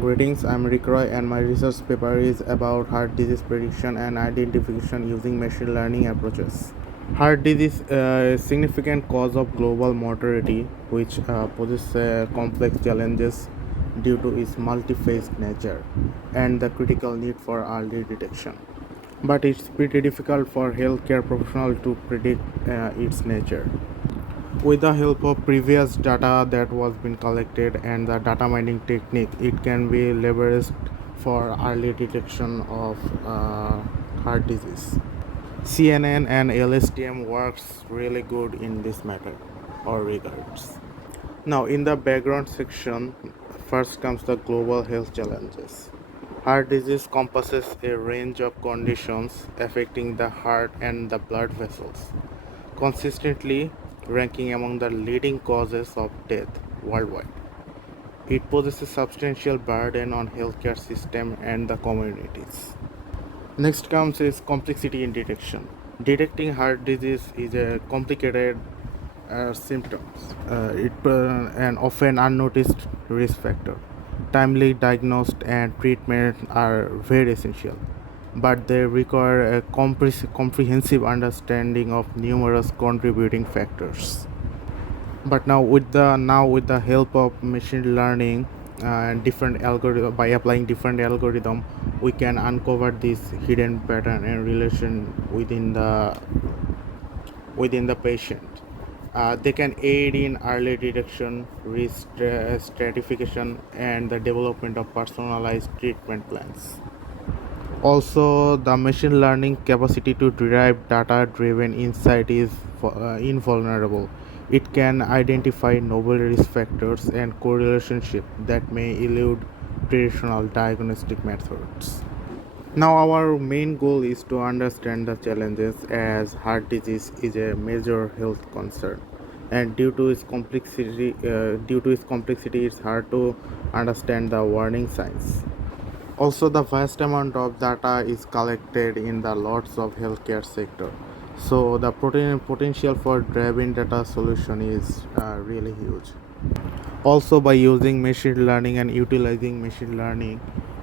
Greetings, I'm Rick Roy, and my research paper is about heart disease prediction and identification using machine learning approaches. Heart disease is a significant cause of global mortality, which poses complex challenges due to its multi-phased nature and the critical need for early detection. But it's pretty difficult for healthcare professionals to predict its nature. With the help of previous data that was been collected and the data mining technique, it can be leveraged for early detection of heart disease. CNN and LSTM works really good in this matter or regards. Now, in the background section, first comes the global health challenges. Heart disease encompasses a range of conditions affecting the heart and the blood vessels, consistently ranking among the leading causes of death worldwide. It poses a substantial burden on healthcare system and the communities. Next comes is complexity in detection. Detecting heart disease is a complicated symptoms. An often unnoticed risk factor. Timely diagnosed and treatment are very essential, but they require a comprehensive understanding of numerous contributing factors. But now with the help of machine learning and different algorithm, by applying different algorithm, we can uncover this hidden pattern and relation within the patient. They can aid in early detection, risk stratification, and the development of personalized treatment plans. Also, the machine learning capacity to derive data driven insight is invulnerable. It can identify novel risk factors and correlationship that may elude traditional diagnostic methods. Now, our main goal is to understand the challenges as heart disease is a major health concern, and due to its complexity, it's hard to understand the warning signs. Also, the vast amount of data is collected in the lots of healthcare sector, so the potential for driving data solution is really huge. Also, by using machine learning and utilizing machine learning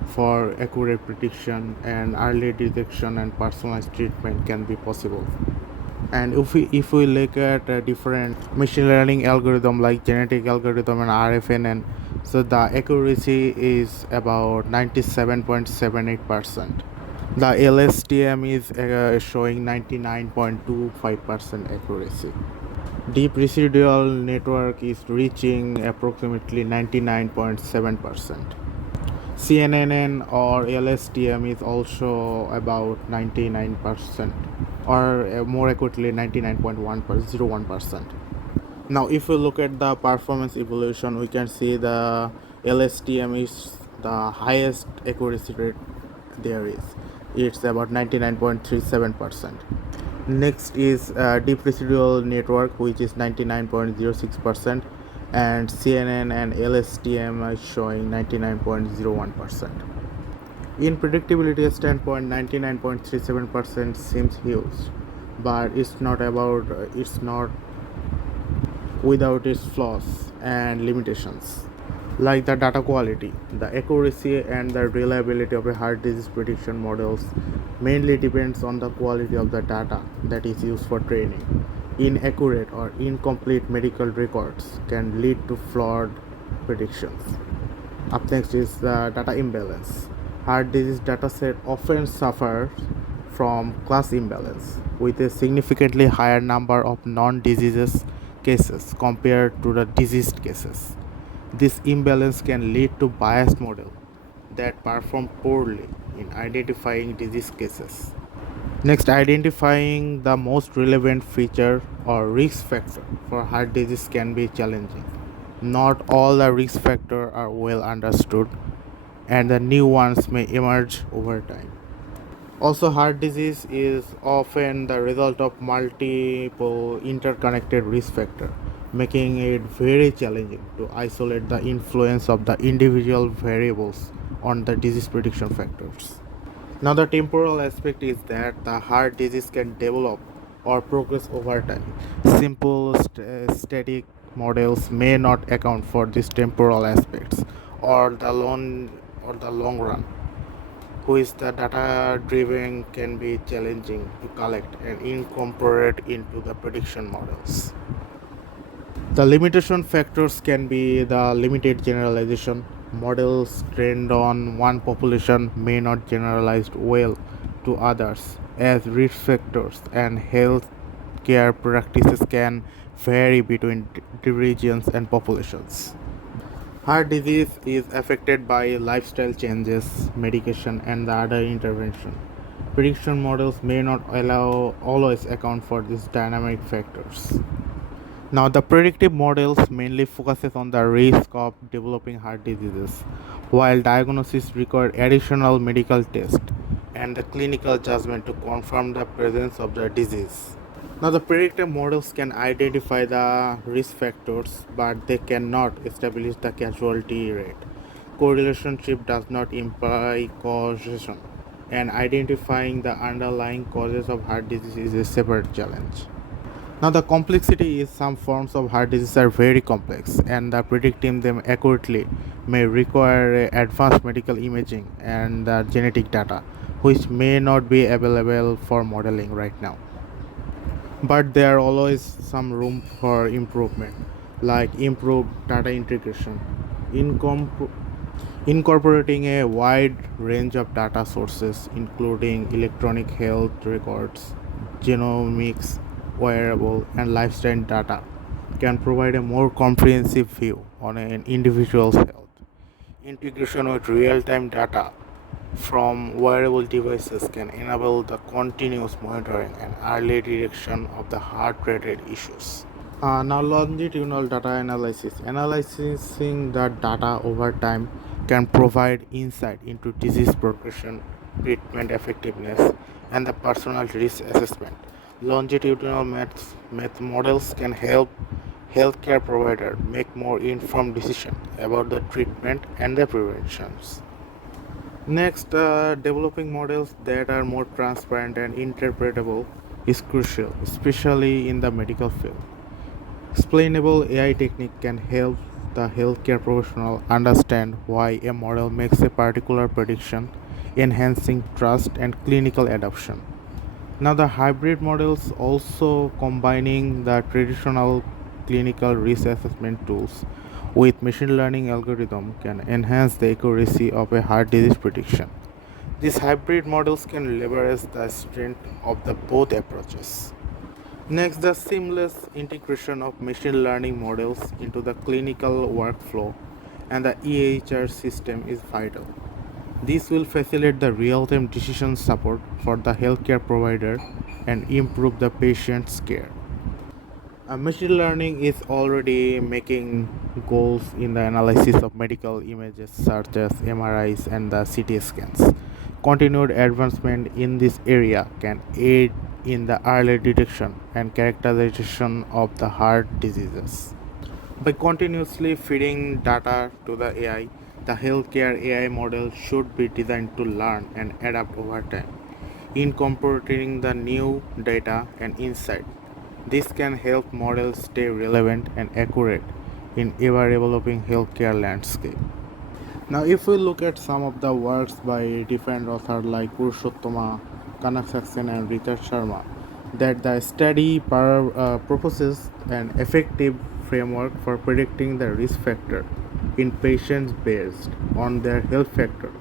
for accurate prediction and early detection and personalized treatment can be possible. And if we look at different machine learning algorithm like genetic algorithm and RFNN, so the accuracy is about 97.78%. The LSTM is showing 99.25% accuracy. Deep residual network is reaching approximately 99.7%. CNN or LSTM is also about 99%, or more accurately 99.101%. Now, if we look at the performance evolution, we can see the LSTM is the highest accuracy rate there is. It's about 99.37%. Next is deep residual network, which is 99.06%, and CNN and LSTM are showing 99.01%. In predictability standpoint, 99.37% seems huge, but it's not without its flaws and limitations. Like the data quality, the accuracy and the reliability of a heart disease prediction models mainly depends on the quality of the data that is used for training. Inaccurate or incomplete medical records can lead to flawed predictions. Up next is the data imbalance. Heart disease dataset often suffers from class imbalance, with a significantly higher number of non-diseases cases compared to the diseased cases. This imbalance can lead to biased models that perform poorly in identifying disease cases. Next, identifying the most relevant feature or risk factor for heart disease can be challenging. Not all the risk factors are well understood, and the new ones may emerge over time. Also, heart disease is often the result of multiple interconnected risk factors, making it very challenging to isolate the influence of the individual variables on the disease prediction factors. Now, the temporal aspect is that the heart disease can develop or progress over time. Simple static models may not account for these temporal aspects, or the long run, which the data driven can be challenging to collect and incorporate into the prediction models. The limitation factors can be the limited generalization. Models trained on one population may not generalize well to others, as risk factors and health care practices can vary between regions and populations. Heart disease is affected by lifestyle changes, medication, and the other intervention. Prediction models may not allow always account for these dynamic factors. Now, the predictive models mainly focuses on the risk of developing heart diseases, while diagnosis require additional medical tests and the clinical judgment to confirm the presence of the disease. Now, the predictive models can identify the risk factors, but they cannot establish the casualty rate. Correlationship does not imply causation, and identifying the underlying causes of heart disease is a separate challenge. Now, the complexity is some forms of heart disease are very complex, and the predicting them accurately may require advanced medical imaging and genetic data, which may not be available for modeling right now. But there are always some room for improvement, like improved data integration, incom- incorporating a wide range of data sources including electronic health records, genomics, wearable, and lifestyle data can provide a more comprehensive view on an individual's health. Integration with real-time data from wearable devices can enable the continuous monitoring and early detection of the heart-related issues. Now, longitudinal data analysis. Analyzing the data over time can provide insight into disease progression, treatment effectiveness, and the personal risk assessment. Longitudinal math models can help healthcare providers make more informed decisions about the treatment and the preventions. Next, developing models that are more transparent and interpretable is crucial, especially in the medical field. Explainable AI technique can help the healthcare professional understand why a model makes a particular prediction, enhancing trust and clinical adoption. Now, the hybrid models also combining the traditional clinical risk assessment tools with machine learning algorithm can enhance the accuracy of a heart disease prediction. These hybrid models can leverage the strength of the both approaches. Next, the seamless integration of machine learning models into the clinical workflow and the EHR system is vital. This will facilitate the real-time decision support for the healthcare provider and improve the patient's care. Machine learning is already making goals in the analysis of medical images such as MRIs and the CT scans. Continued advancement in this area can aid in the early detection and characterization of the heart diseases. By continuously feeding data to the AI, the healthcare AI model should be designed to learn and adapt over time. Incorporating the new data and insight, this can help models stay relevant and accurate in ever evolving healthcare landscape. Now, if we look at some of the works by different authors like Purushottama, Kanak Saxena, and Richard Sharma, that the study proposes an effective framework for predicting the risk factor in patients based on their health factor,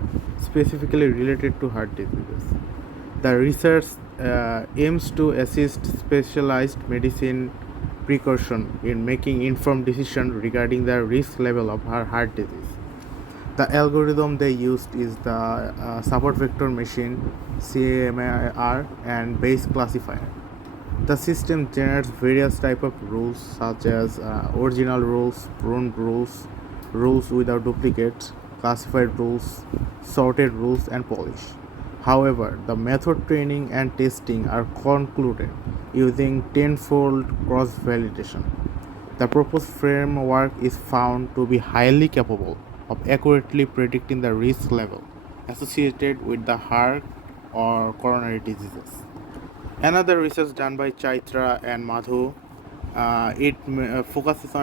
specifically related to heart diseases. The research aims to assist specialized medicine precaution in making informed decisions regarding the risk level of heart disease. The algorithm they used is the support vector machine CAMR and Bayes classifier. The system generates various type of rules such as original rules, pruned rules, rules without duplicates, classified rules, sorted rules, and polish. However, the method training and testing are concluded using tenfold cross-validation. The proposed framework is found to be highly capable of accurately predicting the risk level associated with the heart or coronary diseases. Another research done by Chaitra and Madhu It focuses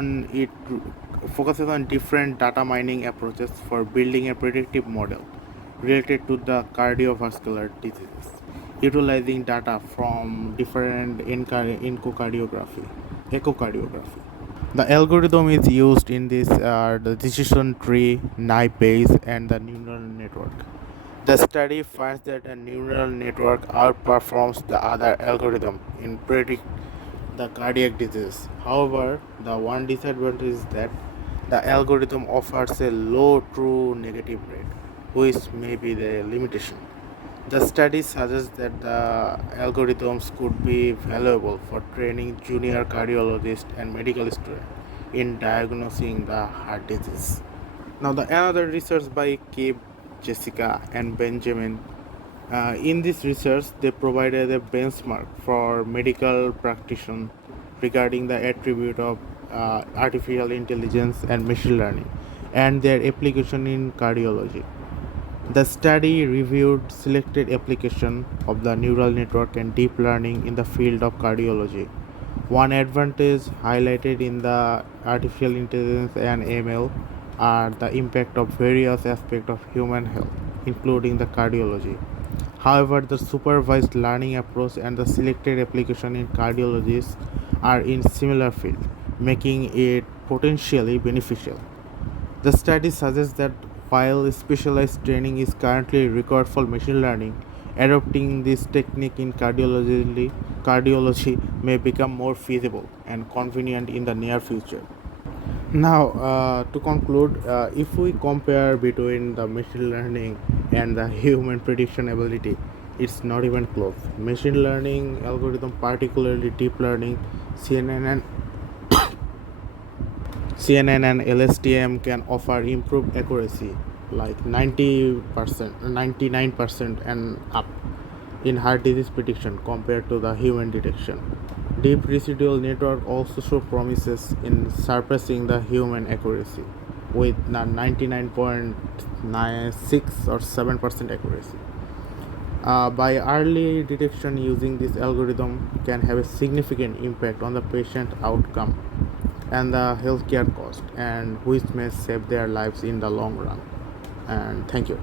on different data mining approaches for building a predictive model related to the cardiovascular diseases, utilizing data from different echocardiography. The algorithm is used in this the decision tree, naive Bayes, and the neural network. The study finds that a neural network outperforms the other algorithm in predict the cardiac disease. However, the one disadvantage is that the algorithm offers a low true negative rate, which may be the limitation. The study suggests that the algorithms could be valuable for training junior cardiologists and medical students in diagnosing the heart disease. Now, the another research by Cape, Jessica, and Benjamin. In this research, they provided a benchmark for medical practitioners regarding the attribute of artificial intelligence and machine learning and their application in cardiology. The study reviewed selected application of the neural network and deep learning in the field of cardiology. One advantage highlighted in the artificial intelligence and ML are the impact of various aspects of human health, including the cardiology. However, the supervised learning approach and the selected application in cardiology are in similar field, making it potentially beneficial. The study suggests that while specialized training is currently required for machine learning, adopting this technique in cardiology may become more feasible and convenient in the near future. Now, to conclude, if we compare between the machine learning and the human prediction ability, it's not even close. Machine learning algorithm, particularly deep learning, CNN and CNN and LSTM can offer improved accuracy like 90%, 99% and up in heart disease prediction compared to the human detection. Deep residual network also show promises in surpassing the human accuracy with 99.96 or 7% accuracy. By early detection using this algorithm can have a significant impact on the patient outcome and the healthcare cost, and which may save their lives in the long run. And thank you.